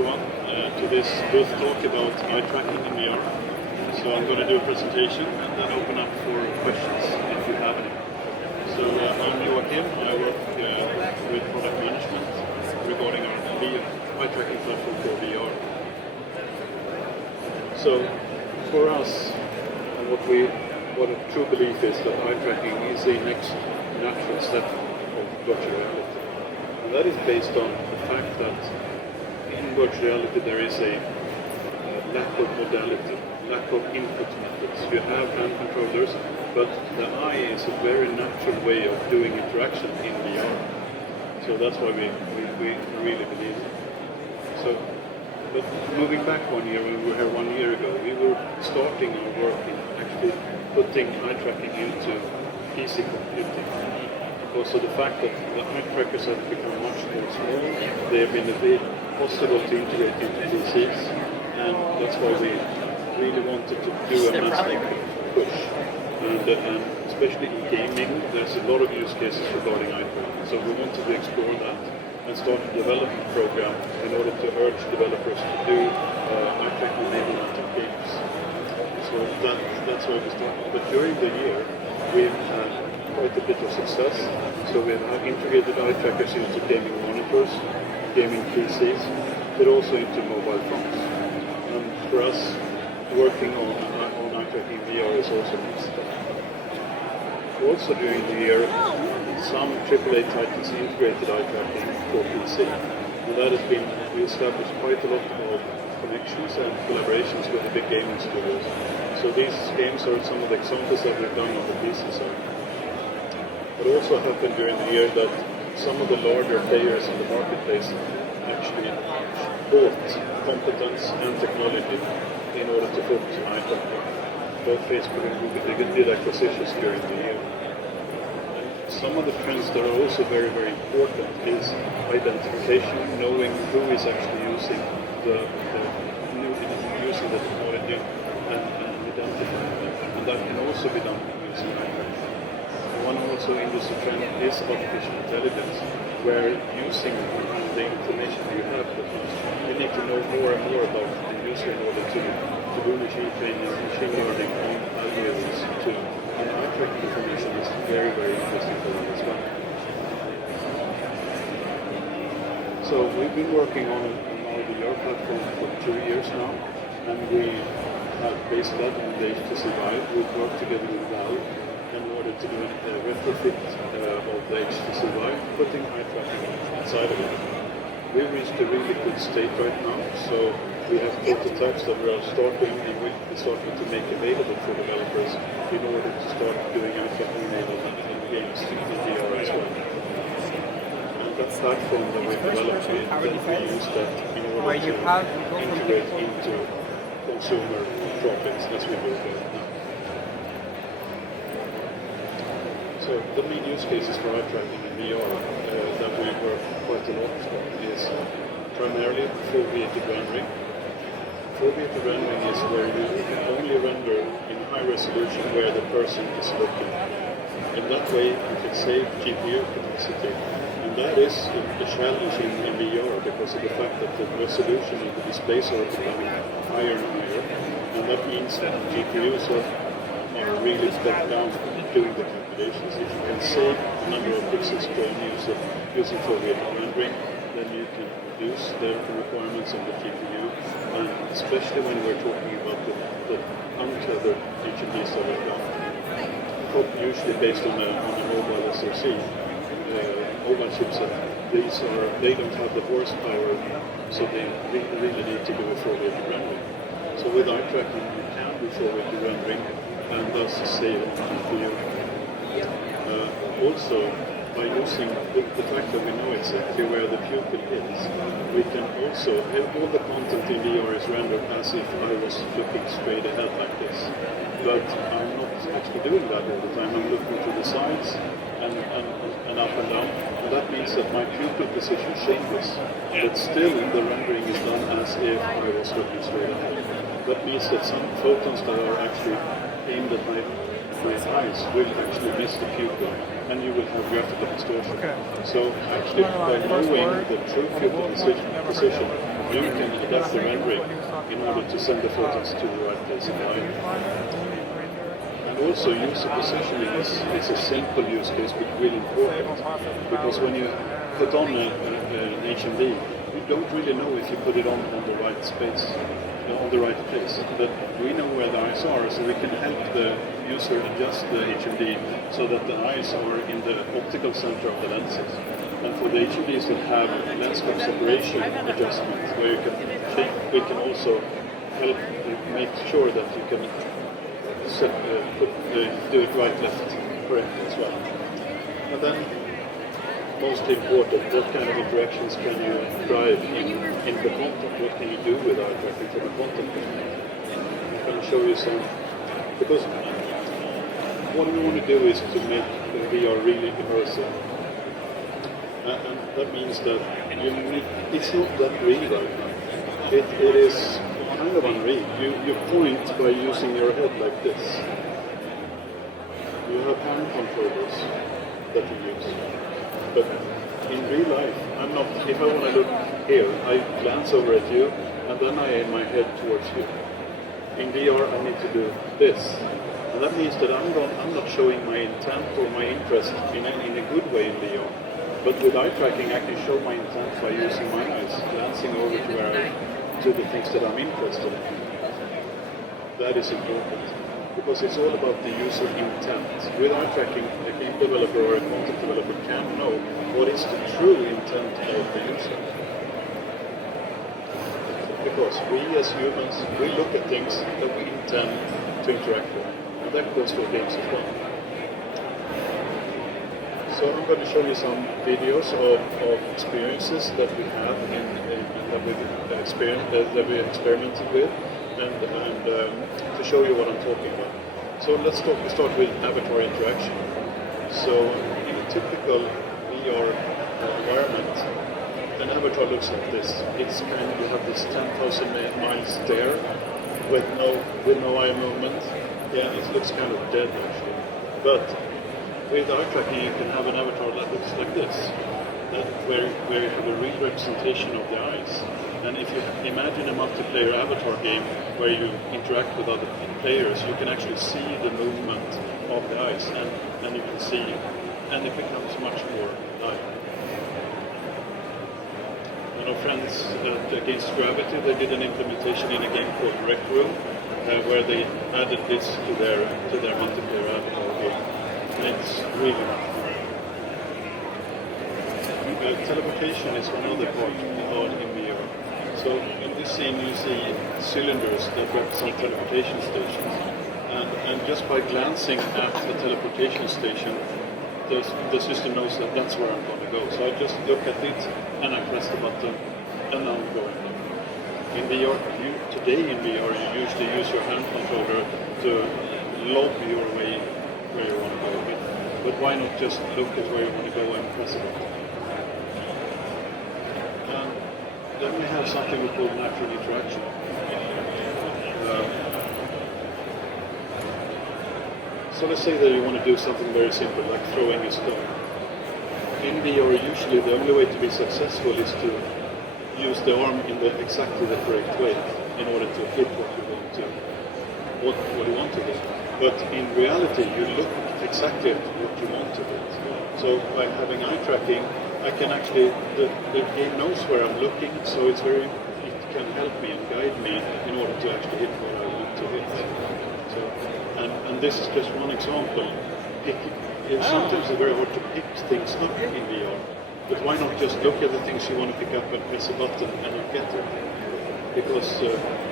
everyone to this booth talk about eye tracking in VR. So I'm going to do a presentation and then open up for questions if you have any. So I'm Jokaim, I work with product management regarding our eye tracking platform for VR. So for us, what a true belief is that eye tracking is the next natural step of virtual reality. And that is based on the fact that in virtual reality there is a lack of modality, lack of input methods. You have hand controllers, but the eye is a very natural way of doing interaction in VR. So that's why we really believe it. So, but moving back 1 year, when we were here 1 year ago, we were starting our work in actually putting eye tracking into PC computing. Because of the fact that the eye trackers have become much more small, they have been a bit possible to integrate into PCs, and that's why we really wanted to do a massive push. And especially in gaming, there's a lot of use cases regarding eye tracking. So we wanted to explore that and start a development program in order to urge developers to do eye tracking enablement of games. So that's where we started. But during the year, we've had quite a bit of success. So we have integrated eye trackers into gaming monitors, gaming PCs, but also into mobile phones. And for us, working on eye tracking VR is also a next step. Also during the year, some AAA titles integrated eye tracking for PC. And that has been, we established quite a lot of connections and collaborations with the big gaming studios. So these games are some of the examples that we've done on the PC side. It also happened during the year that some of the larger players in the marketplace actually bought competence and technology in order to focus on eye tracking. Both Facebook and Google did acquisitions during the year. And some of the trends that are also very, very important is identification, knowing who is actually using the technology and identifying them. And that can also be done using eye tracking. One also industry trend is artificial intelligence, where using the information that you have, you need to know more and more about the user in order to do machine training, machine learning on algorithms too. And eye tracking information is very, very interesting for them as well. So we've been working on our VR platform for 2 years now, and we have based that on the HTC Vive. We've worked together with Valve in order to do a retrofit of the HTC Vive, putting eye tracking inside of it. We've reached a really good state right now, so we have prototypes that we are starting and we'll be starting to make available for developers in order to start doing eye tracking enablement in games in VR as well. And that platform that we developed, we use that in order to integrate into consumer projects as we do right now. So the main use cases for eye tracking in VR that we work quite a lot on is primarily foveated rendering. Foveated rendering is where you only render in high resolution where the person is looking. In that way you can save GPU capacity. And that is a challenge in VR because of the fact that the resolution of the displays are becoming higher and higher. And that means that GPUs are really stepped down doing the calculations. If you can save the number of pixels per user using foveated rendering, then you can reduce the requirements of the GPU, and especially when we're talking about the untethered HMDs that are done, usually based on a mobile SoC, mobile chipset. They don't have the horsepower, so they really need to do a foveated rendering. So with eye tracking, you can do foveated rendering and thus save on GPU. Also, by using the fact that we know exactly where the pupil is, we can also have all the content in VR is rendered as if I was looking straight ahead like this. But I'm not actually doing that all the time. I'm looking to the sides and up and down. And that means that my pupil position changes. But still the rendering is done as if I was looking straight ahead. That means that some photons that are actually aimed at my eyes will actually miss the pupil, and you will have graphical distortion. Okay. So actually, by knowing the true pupil position, you can adapt the rendering in order to send the photos to the right place in the eye. And also user positioning is a simple use case but really important, because when you put on an HMD, you don't really know if you put it on the right space, on the right place. But we know where the eyes are, so we can help the user adjust the HMD so that the eyes are in the optical center of the lenses. And for the HMDs that have lens scope separation adjustment, where you can change, we can also help make sure that you can do it right, left, correct as well. And then, most important, what kind of interactions can you drive in the content? What can you do with eye tracking from a content perspective? I'm going to show you some, because what we want to do is to make VR really immersive. And that means that it's not that real right now. It is kind of unreal. You point by using your head like this. You have hand controllers that you use. But in real life, I'm not, if I want to look here, I glance over at you, and then I aim my head towards you. In VR, I need to do this. And that means that I'm not showing my intent or my interest in a good way in VR. But with eye tracking, I can show my intent by using my eyes, glancing over to the things that I'm interested in. That is important, because it's all about the user intent. With eye tracking, a game developer or a content developer can know what is the true intent of the user. Because we as humans, we look at things that we intend to interact with. And that goes for games as well. So I'm going to show you some videos of experiences that we have that we experimented with, and to show you what I'm talking about. So let's start with avatar interaction. So in a typical VR environment, an avatar looks like this. It's kind of, you have this 10,000 mile stare with no eye movement. Yeah, it looks kind of dead actually. But with eye tracking, you can have an avatar that looks like this, where you have a real representation of the eyes. And if you imagine a multiplayer avatar game where you interact with other players, you can actually see the movement of the eyes, and you can see, and it becomes much more live. And our friends at Against Gravity, they did an implementation in a game called Rec Room, where they added this to their multiplayer avatar game. It's really much fun. Teleportation is another part in VR. So in this scene you see cylinders that represent teleportation stations. And just by glancing at the teleportation station, the system knows that that's where I'm going to go. So I just look at it and I press the button and now I'm going. In VR, today in VR you usually use your hand controller to lob your way where you want to go. But why not just look at where you want to go and press it? Then we have something we call natural interaction. So let's say that you want to do something very simple, like throwing a stone. In VR, usually the only way to be successful is to use the arm in exactly the correct way in order to hit what you want to hit. But in reality, you look exactly at what you want to hit. So by having eye tracking, I can actually, the game knows where I'm looking, so it can help me and guide me in order to actually hit what I want to hit. So, and this is just one example. Sometimes it's very hard to pick things up in VR, but why not just look at the things you want to pick up and press a button and you get it? Because,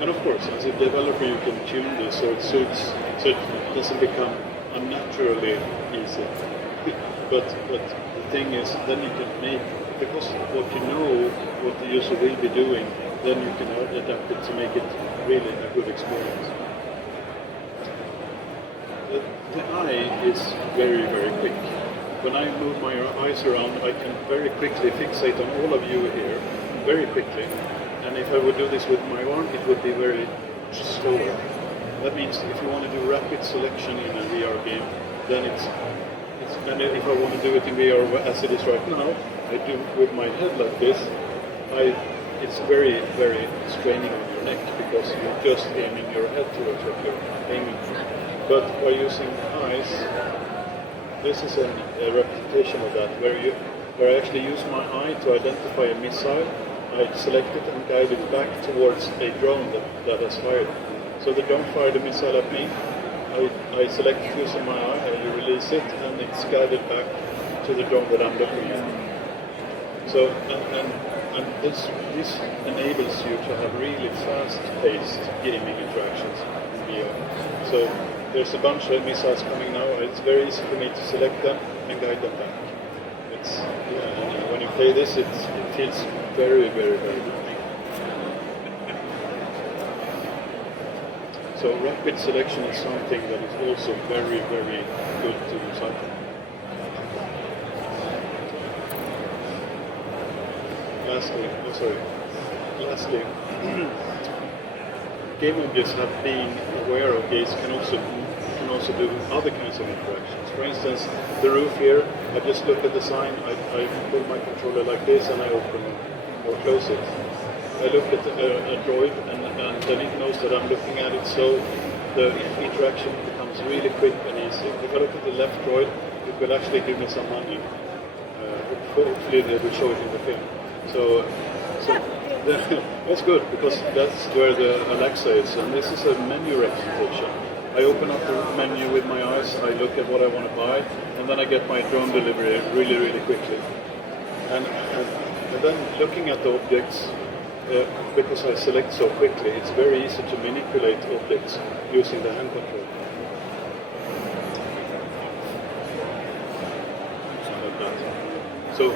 and of course, as a developer you can tune this so it suits, so it doesn't become unnaturally easy. But the thing is, then you can make, because what you know, what the user will be doing, then you can adapt it to make it really a good experience. The eye is very, very quick. When I move my eyes around, I can very quickly fixate on all of you here, very quickly. And if I would do this with my arm, it would be very slower. That means if you want to do rapid selection in a VR game, then and if I want to do it in VR as it is right now, I do with my head like this. I it's very, very straining on your neck because you're just aiming your head towards what you're aiming for. But by using eyes, this is a representation of that, where I actually use my eye to identify a missile. I select it and guide it back towards a drone that has fired. So the drone fired a missile at me. I select it using my eye, I release it, and it's guided back to the drone that I'm looking at. So, and this enables you to have really fast-paced gaming interactions in VR. So there's a bunch of missiles coming now. It's very easy for me to select them and guide them back. When you play this, it feels very, very, very good. So rapid selection is something that is also very, very good to use up. Lastly, game objects have been aware of gaze can also do other kinds of interactions. For instance, the roof here, I just look at the sign, I pull my controller like this and I open or close it. I look at a droid and then it knows that I'm looking at it, so the interaction becomes really quick and easy. If I look at the left droid, it will actually give me some money. Hopefully they will show it in the film. So that's good, because that's where the Alexa is, and this is a menu representation. I open up the menu with my eyes, I look at what I want to buy, and then I get my drone delivery really, really quickly. And then looking at the objects, because I select so quickly, it's very easy to manipulate objects using the hand control. Like that. So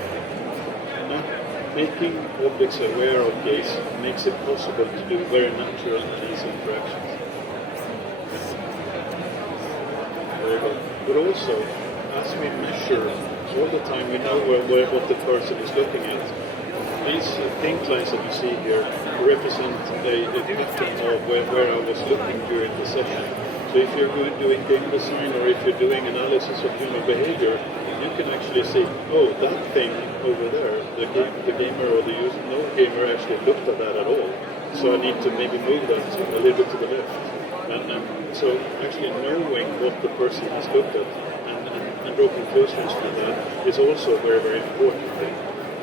making objects aware of gaze makes it possible to do very natural and easy interactions. But also, as we measure all the time, we know what the person is looking at. These pink lines that you see here represent a pattern of where I was looking during the session. So if you're doing game design or if you're doing analysis of human behavior, you can actually see, oh, that thing over there, the gamer or the user, no gamer actually looked at that at all. So I need to maybe move that a little bit to the left. And so actually knowing what the person has looked at and draw conclusions from that is also a very, very important thing.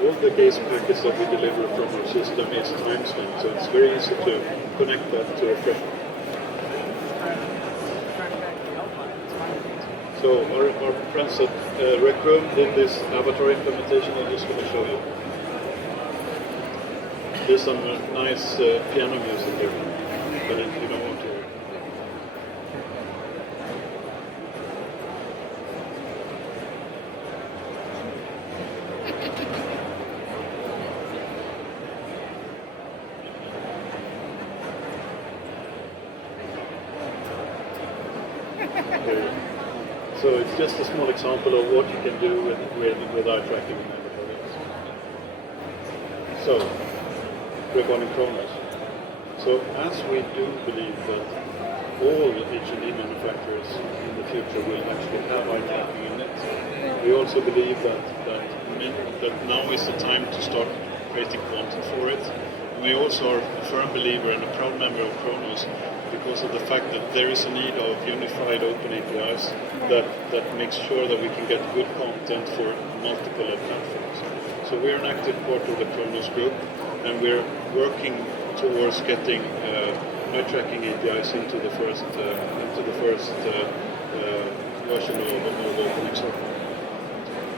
All the gaze packets that we deliver from our system is time-stamped, so it's very easy to connect that to a frame. So our friends at Rec Room did this avatar implementation. I'm just going to show you. There's some nice piano music there, but you don't want to. So it's just a small example of what you can do with eye tracking and everything. So, regarding Khronos. So as we do believe that all H&D manufacturers in the future will actually have eye tracking in it, we also believe that now is the time to start creating content for it. And we also are a firm believer and a proud member of Khronos, because of the fact that there is a need of unified open APIs that makes sure that we can get good content for multiple platforms. So we're an active part of the Khronos group, and we're working towards getting eye tracking APIs into the first version of OpenXR.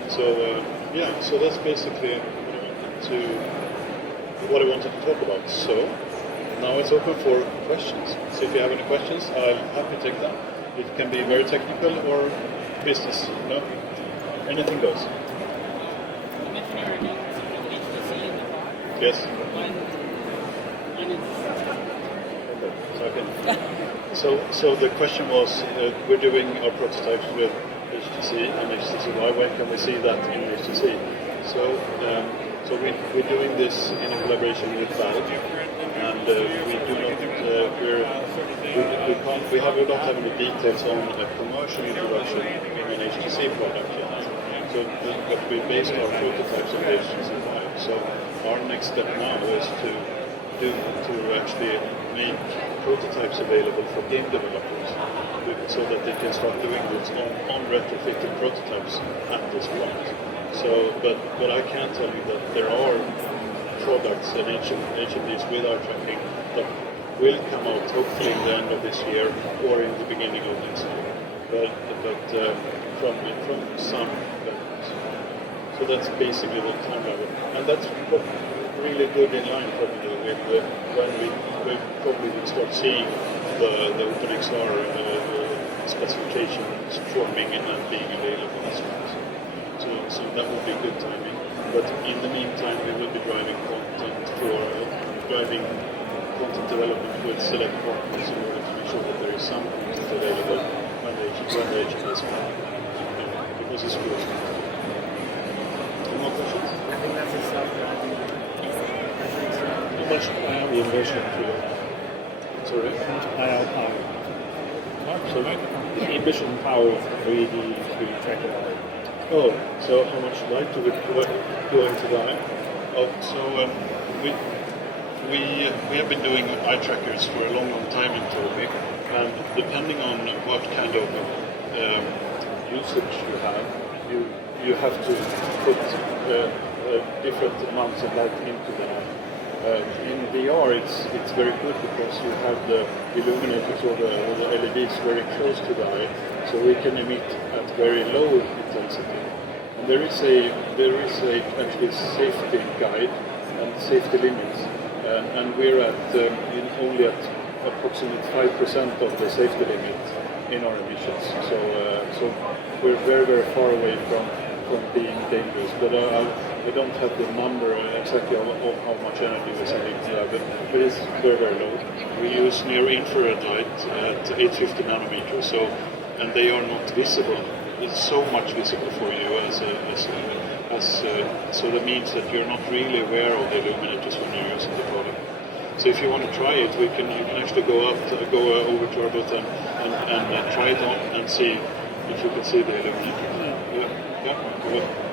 So that's basically to what I wanted to talk about. So now it's open for questions. So if you have any questions, I'll happy to take them. It can be very technical or business. No, anything goes. Yes. So the question was, we're doing our prototypes with HTC and HTC. When can we see that in HTC? So we're doing this in a collaboration with Valve, and we don't have any details on a commercial introduction in an HTC product yet. but we based our prototypes on HTC Vive. So our next step now is to actually make prototypes available for game developers, so that they can start doing this on retrofitted prototypes at this point. So, but I can tell you that there are products and HMDs with our tracking that will come out hopefully in the end of this year or in the beginning of next year. But from some vendors. So that's basically the timeline, and that's really good in line probably with when we probably will start seeing the OpenXR specifications forming and being available as well. So that would be good timing. But in the meantime, we will be driving content development with select partners in order to make sure that there is some content available when the HMS come. Because it's good. Any more questions? I think that's a self-driving. How much the investment to it? Sorry? power. Sorry? The emission power of 3D tracker. Oh, so how much light do we go into that? Oh, so we have been doing eye trackers for a long time in tobii, and depending on what kind of usage you have, you have to put different amounts of light into the eye. In VR, it's very good because you have the illuminators or the LEDs very close to the eye, so we can emit at very low intensity. And there is actually safety guide and safety limits, and we're only at approximately 5% of the safety limit in our emissions. So we're very, very far away from being dangerous. But I don't have the number exactly of how much energy we're sending to that, but it's very, very low. We use near-infrared light at 850 nanometers, and they are not visible. It's so much visible for you so that means that you're not really aware of the illuminators when you're using the product. So if you want to try it, you can actually go over to our booth and try it on and see if you can see the illuminator. Yeah.